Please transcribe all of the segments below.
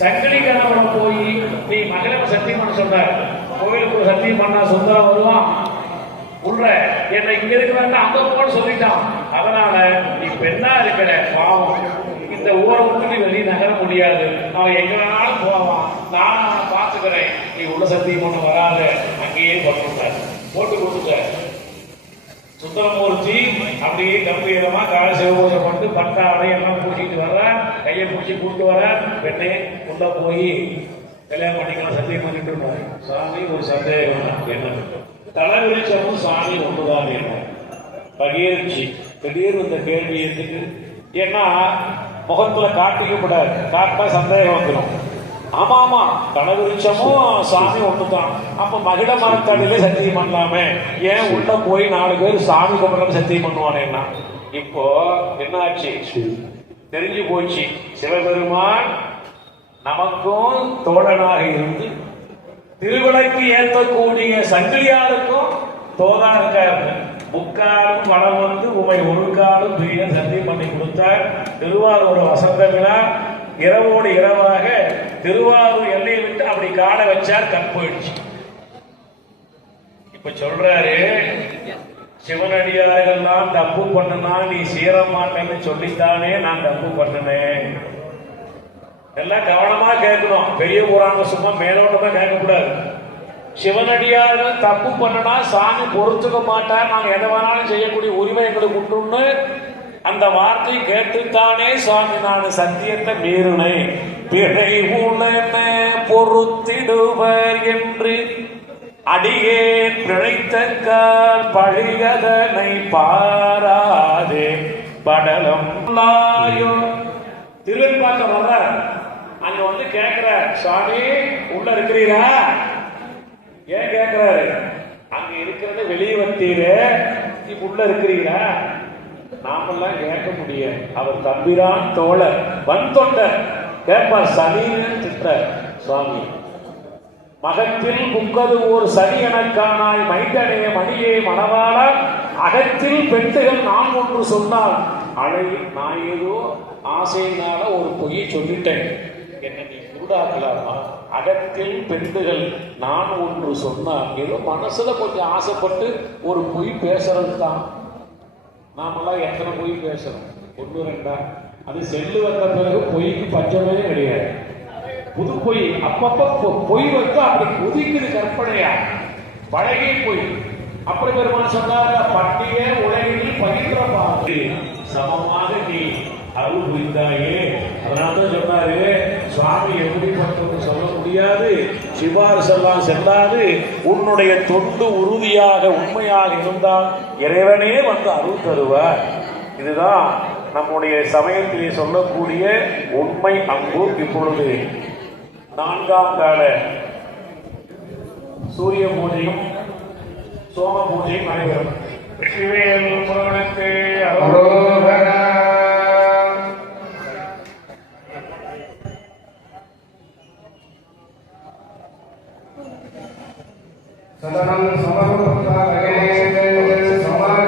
சங்கிலி கணவனை போய் நீ மகளை சத்தியம் பண்ண சொல்ற, கோவிலுக்கு சத்தியம் பண்ணா சுந்தரம் வருவான் உள்ள என்னை இங்க இருக்கிறாங்க அங்க போன்னு சொல்லிட்டான். அதனால நீ பெண்ணா இருக்கிற பாவம், இந்த ஊரை விட்டு நீ வெளியே நகர முடியாது, அவன் எங்க வேணாலும் போவான், நான் அவனை பார்த்துக்கிறேன், நீ உள்ள சத்தியம் பண்ண வராத, அங்கேயே போட்டு கொடுத்துட்ட. சுந்தரமூர்த்தி அப்படியே கம்பீரமா கால சிவபூஜை பண்ணி பட்டாடை எல்லாம் பூச்சிட்டு வர்ற, கையை பூச்சி கூட்டு வர, பெண்ணே உள்ள போய் கல்யாணம் பண்ணிக்கலாம் சத்தியம் பண்ணிட்டு இருந்தாரு. சாமி ஒரு சந்தேகம் என்ன, தலைவிரிச்சமும் சாமி ஒன்றுதான் என்ன பகிர்ச்சி. திடீர்னு இந்த கேள்வி எதுக்கு? ஏன்னா முகத்துல காட்டிக்கப்படாது, காட்டா சந்தேகம் வந்துடும். ஆமா ஆமா, தலைவிரிச்சமும் சாமி ஒண்ணுதான், அப்ப மகிழ மரத்தடியில சத்தியம் பண்ணலாமே, ஏன் உள்ள போய் 4 பேர் சாமி கும்பிட சத்தியம் பண்ணுவானேன்னா? இப்போ என்ன ஆச்சு? தெரிஞ்சு போச்சு, சிவபெருமான் நமக்கும் தோழனாக இருந்து திருவிளைக்கு ஏற்றக்கூடிய சங்கிலியாருக்கும் தோதா இருக்காரு. முக்காலும் பணம் வந்து உமை ஒரு காலும் பிரிய சத்தியம் பண்ணி கொடுத்தார். திருவாரூர் வசந்த விழா இரவோடு இரவாக திருவாரூர் எல்லையை விட்டு அப்படி காட வச்சார், கண் போயிடுச்சு. இப்ப சொல்றாரு, சிவனடியாரெல்லாம் தப்பு பண்ணுனா நீ சீர மாட்டேன்னு சொல்லித்தானே நான் தப்பு பண்ணினேன். எல்லாம் கவனமா கேட்கணும், பெரிய புராணம் சும்மா மேலோட்டமா கேட்கக்கூடாது. சிவனடியார்கள் தப்பு பண்ணனா சாமி பொறுத்துக்க மாட்டார், நாங்க எதை வேணாலும் செய்யக்கூடிய உரிமை எங்களுக்கு உண்டுன்னு அந்த வார்த்தை கேட்டுத்தானே சுவாமி நான் சத்தியத்தை மீறினேன், பிழை உணன பொறுத்திடுவர் என்று அடியேன் பிழைத்தக்கால் பழிகதனை பாராதே படலம் திருவெண்பாக்கம் வர்ற அங்க வந்து கேட்கிற, சுவாமி உள்ள இருக்கிறீரா? ஏன் கேட்கிறாரு? அங்க இருக்கிறத வெளியே வந்தீரு, இப்ப உள்ள இருக்கிறீரா? நாமெல்லாம் கேட்க முடியாது. அவர் தம்பிரான் தோழர் வந்தொண்டர் கேட்பார், சனின்னு திட்ட சுவாமி மகத்தில் புக்கது ஒரு சனி எனக்கானாய் மைந்தனே மணியே மணவாளா அகத்தில் பெண்டுகள் நான் ஒன்று சொன்னால் அழை நான் ஏதோ ஆசையினால ஒரு பொய்யை சொல்லிட்டேன், என்ன நீ குருடாக்கலாமா? அகத்தில் பெண்டுகள் நான் ஒன்று சொன்னால் ஏதோ மனசுல கொஞ்சம் ஆசைப்பட்டு ஒரு பொய் பேசுறது தான். நாமெல்லாம் எத்தனை பொய் பேசுறோம்? 1 2 அது செல்லு வந்த பிறகு பொய்க்கு பஞ்சமே கிடையாது. புது பொய் அப்பப்ப பொய் வந்து அப்படி புதிக்குது கற்பனையா, பழகிய பொய். அப்படி பெருமாள் சொன்னாங்க, பட்டிய உலகில் பகிர்ந்த பாரு சமமாக நீ அருள் புரிந்தாயே. அதனால்தான் சொன்னாரு, சுவாமி எப்படிப்பட்டது சொல்ல முடியாது, சிபாரிசெல்லாம் செல்லாது, உன்னுடைய தொண்டு உறுதியாக உண்மையாக இருந்தால் இறைவனே வந்து அருள் தருவார். இதுதான் நம்முடைய சமயத்திலே சொல்லக்கூடிய உண்மை அன்பு. இப்பொழுது 4ஆம் கால சூரிய பூஜையும் சோம பூஜையும் நடைபெறும். வெற்றிவேல் முருகனுக்கு அரோகரா. சதனம் சமர்ப்பணே சமாஜ கல்யாண சமாஜ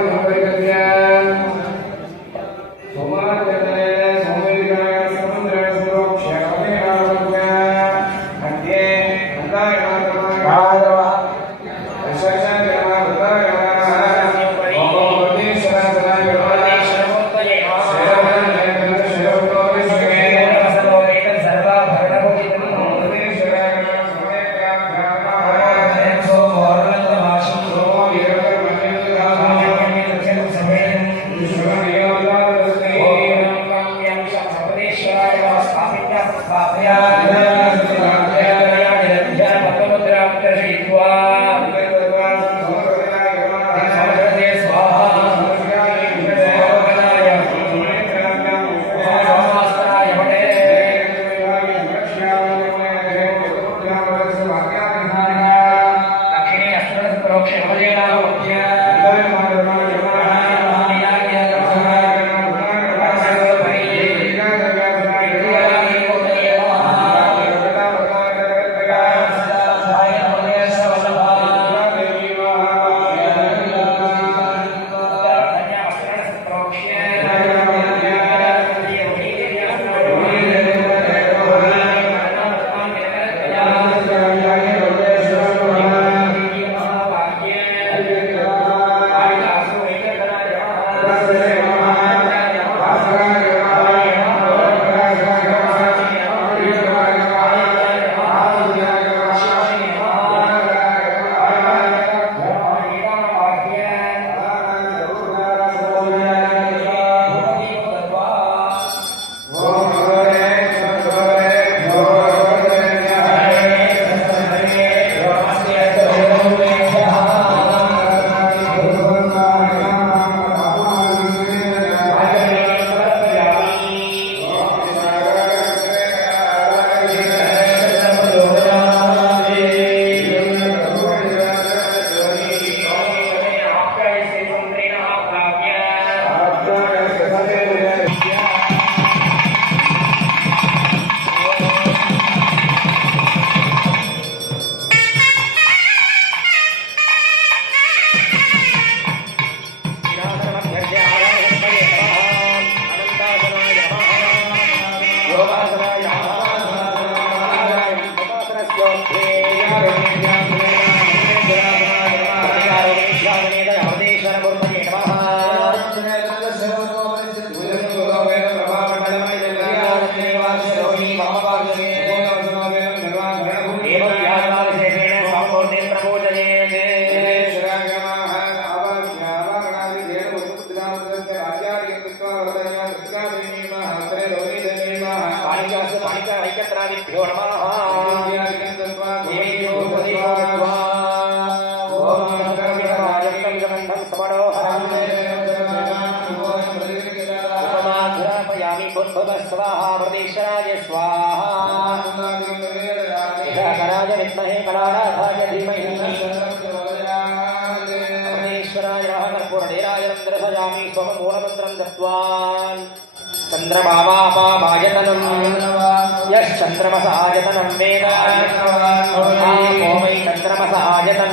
समनोहरम् उपमाघ्रापयामि भूर्भुवः स्वाहा प्रदेशराय स्वाहा कराय विद्महे कलानाथाय धीमहि प्रदेश्वराय नमः कर्पूरधीराय दर्शयामि स्वमूलमन्त्रं दत्त्वान् चन्द्रमावापायतनं यश्चन्द्रमसायतनं वेद आपो वै चन्द्रमसायतनं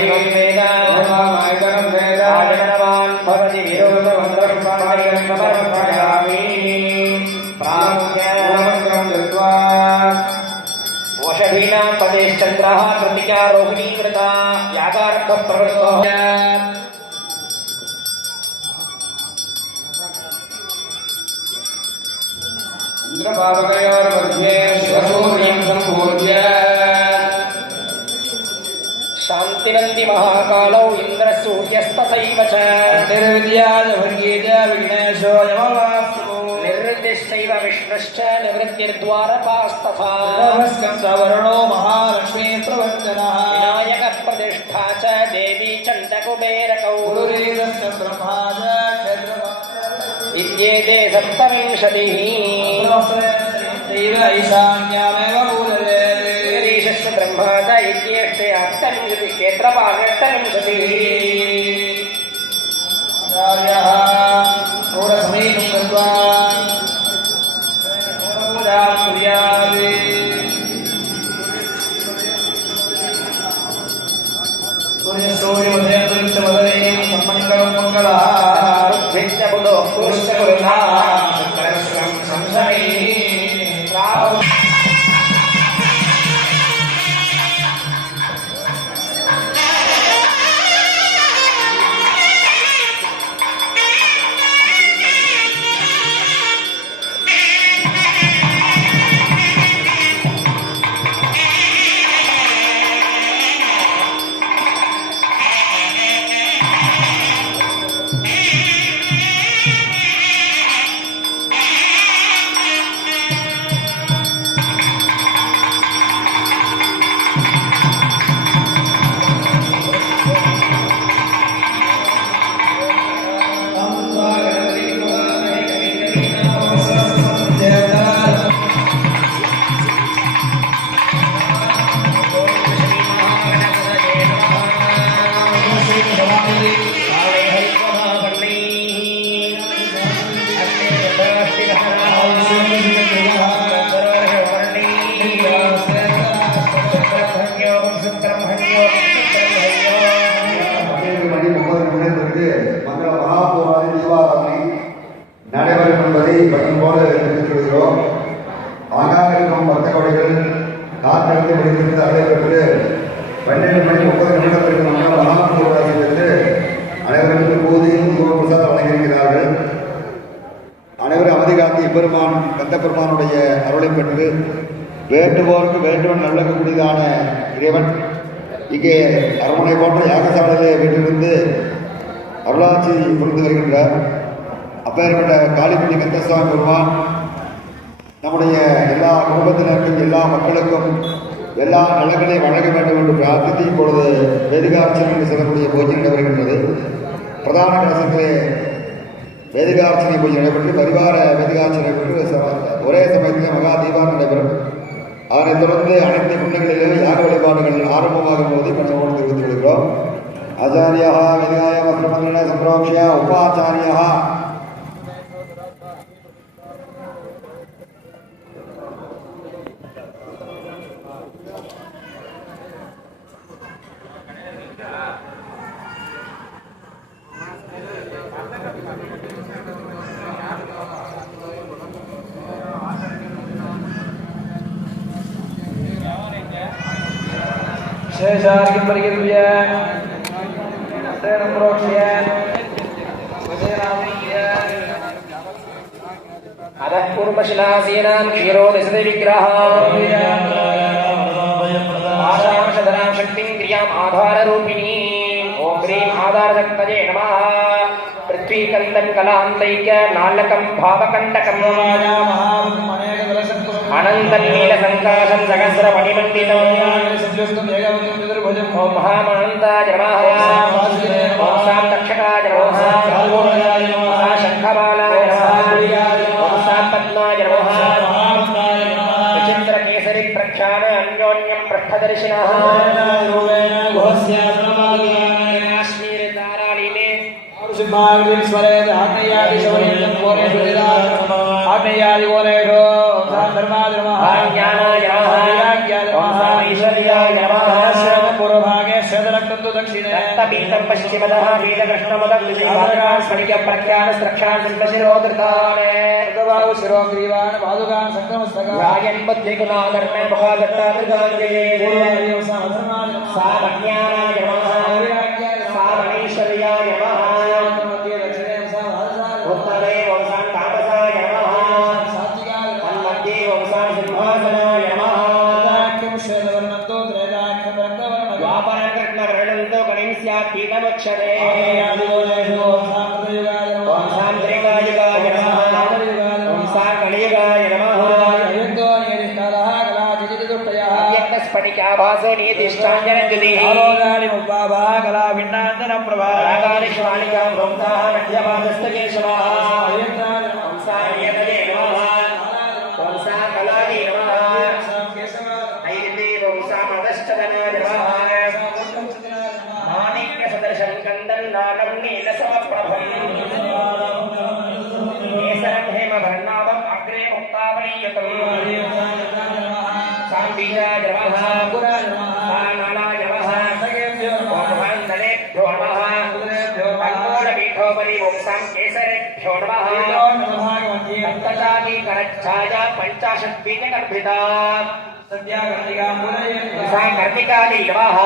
एवं वेद आयतनवान् भवति विरोधमन्त्रं समर्पयामि प्राप्य ओषधीनां पदेश्चन्द्रः कृतिका रोहिणी व्रता यागारब्धप्रवृत्तो इंद्रपावकयोर्मध्ये शिवसूर्यं सम्पूज्य शान्तिनन्दी महाकालौ इन्द्रसूर्यस्तथैव च निर्विद्याजभर्गीज विघ्नेशो यमवास्तु निर्दिष्टैव विष्णुश्च निवृत्तिर्द्वारपास्तथा नमस्कन्दवर्णो महालक्ष्मी प्रवर्तनः विनायकप्रतिष्ठा च देवी चण्डकुबेरकौ गुरुरीशश्च ब्रह्मा च इत्येते सप्तविंशतिः ईशान्यामेव मूलते ईशस्य ब्रह्मा च इत्येते अष्टविंशतिः क्षेत्रपाल अष्टविंशतिः आचार्यः पूर्वसमीपं गत्वा पूजां कुर्यात् सूर्योदयन्तरिक्षमदने सम्मङ्गलं मङ्गलः ऋग्भिश्च बुधो पुरुश्च गुरुनाः शुक्रश्रं संशयैः நடைபெறும் என்பதை பகிர்வோடு தெரிவித்துள்ளோம். ஆங்காக இருக்கும் பக்தகோடிகள் காத்திருந்து முடித்திருந்து அடைபெற்று 12:30 மங்கள் மகாபூர்வாதி பெற்று அனைவருக்கும் பூதியும் தீபபிரசாதம் வழங்கியிருக்கிறார்கள். அனைவரும் அமைதி காத்து இப்பெருமான் கந்தபெருமானுடைய அருளை பெற்று வேண்டுவோருக்கு வேண்டுவன் நல்லக்கூடியதான இறைவன் இங்கே அரண்மனை போன்ற யாகசாலையிலே வீட்டிலிருந்து அருளாட்சி புரிந்து வருகின்றார். அப்பேற்பட்ட காளிப்பட்டி கந்தசுவாமி பெருமான் நம்முடைய எல்லா குடும்பத்தினருக்கும் எல்லா மக்களுக்கும் எல்லா நலங்களையும் வழங்க வேண்டும் என்று பிரார்த்தித்து இப்பொழுது வேதிகார்ச்சனை என்று சொல்லக்கூடிய பூஜை நடைபெறுகின்றது. பிரதான கலசத்திலே வேதிகார்ச்சனை பூஜை நடைபெற்று பரிவார வேதிகார்ச்சனை நடைபெற்று ஒரே சமயத்திலே மகா தீபாவளி நடைபெறும். அதனைத் தொடர்ந்து அனைத்து புண்ணியங்களிலும் யாக வழிபாடுகள் ஆரம்பமாகும் போது பணியோடு தெரிவித்துக் கொள்கிறோம். ஆச்சாரியா வேதிகாய வஸ்திரமந்திர சம்பிரோக்ஷிய உபாச்சாரியா शेषार्घ्यं परिगृह्य हस्तेन प्रोक्ष्य वदेनामूल्य अतः पूर्वशिलासीनां क्षीरोदशते विग्रहाम् आशांशधरां शक्तिं क्रियाम् आधाररूपिणीम् ॐ ह्रीं आधारशक्तये नमः पृथ्वीकन्दं कलान्तैक नालकं भावकण्टकम् महामनेकदलसत्पुरम् అనంతనీల సంకాశం సహస్ర మణిమండితం ఓం మహామనంతాయ నమః ఓం సాం తక్షకాయ నమః ఓం శంఖమాలాయ నమః ఓం సాం పద్మాయ నమః విచిత్ర కేసరి ప్రక్షాళ అన్యోన్యం పృష్ఠదర్శినః కాశ్మీరతారాళీలే రక్తపీతం పశ్చిమదః పీతకృష్ణమదః రాజన్ బుద్ధిగుణాకర్ణ మహాదత్తామృతాంజలి సామజ్ఞానాయ నమః సామణీశ్వర్యాయ నమః ఉత్తరే వంశాం తాపసాయ నమః తన్మధ్యే వంశాం సింహాసనాయ నమః వ్యాపారకృష్ణవర్ణంతో కణిం స్యాత్ పీఠమక్షరే వంశాం త్రికాయుగాయ నమః వంశాం కలియుగాయ నమః స్ఫటికాభాసో నీతిష్టాంజనంజలి మాణిక్యసదృశం కందం నాగం నీలసమప్రభం కేసరం హేమవర్ణాభం అగ్రే ముక్తామణీయతం సాంబీజాయ నమః సానాలాయ నమః ఓంహందనేభ్యో నమః అంగోళపీఠోపరి వంశాం కేసరేభ్యో నమః సప్తచాకీకరఛాయ పంచాశత్పీఠగర్భితా కర్మికాళీ నమః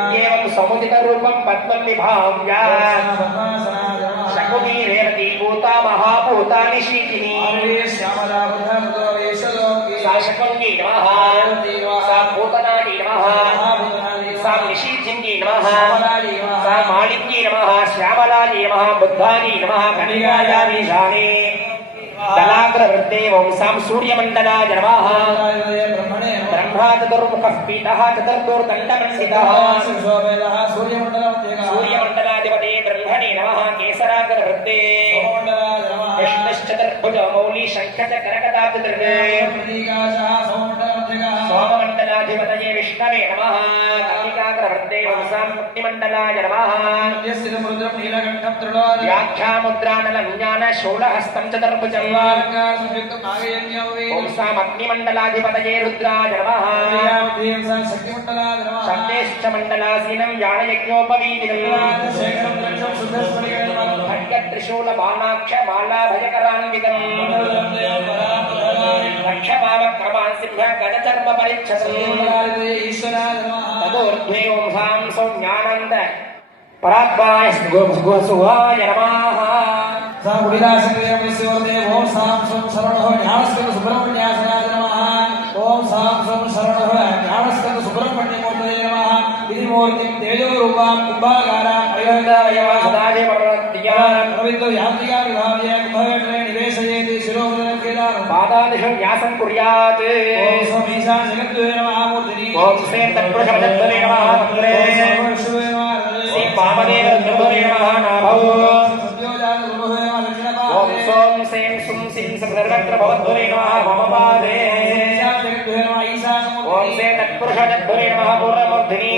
ఇత్యేవం సముదితరూపం పద్మం విభావ్య శకుని రేవతి భూతా మహాభూతా నిశీతిని सा शकुंगी नमः सा भूतनाली नमः सा निशीथिंगी नमः सा मालिंगी नमः श्यामलाली नमः बुद्धाली नमः कलिकायाधीशानि दलाग्रवृत्ते वंशां सूर्यमण्डलाय नमः ब्रह्मा चतुर्मुखः पीठः चतुर्दुर्दण्डमण्डितः सूर्यमण्डलाधिपते ब्रह्मणे नमः केसराग्रवृत्ते विष्णुश्चतुर्भुज मौली शङ्खचक्रगदाचतुर्गे सोममण्डलाधिपतये विष्णवे नमः कलिकाग्रवृत्ते वंशां मुक्तिमण्डलाय नमः व्याख्यामुद्रानलं शूलहस्तं चतुर्भुजं वंशां अग्निमण्डलाधिपतये रुद्राय नमः शक्तेश्च मण्डलासीनं यानयज्ञोपवीतिनं खड्गत्रिशूलबाणाक्ष मालाभयकरान्वितं रक्षपावक्रमान् सिंह गजचर्मपरिच्छसं तदोर्ध्वे वंशां सौज्ञानन्द परात्माय सुहाय नमः ओम सां शरणो ज्ञानस्कंद सुब्रह्मण्यासनाय नमः ओम सां शरणो ज्ञानस्कंद सुब्रह्मण्यमूर्तये नमः विधिमूर्तिं तेजोरूपां कुम्भाकारां अयोध्याय सदाशिवपर्वत्यां रविन्द्र यान्त्रिका विभाव्य कुम्भवेट्रे निवेशयेति शिरोमणिं केदारं पादादिशं न्यासं कुर्यात् ओम सोमीशां जगद्गुरे नमः मूर्तिनि ओम श्रीं तत्पुरुषमजद्गुरे नमः तत्पुरे सर्वविश्वे नमः श्री पावदेव गुरुवे नमः नाभौ ओम सोम सें सुं सिं सर्वत्र भवद्गुरे नमः मम पादे ओम से तत्पुरुषजद्गुरे नमः पूर्णमूर्धिनि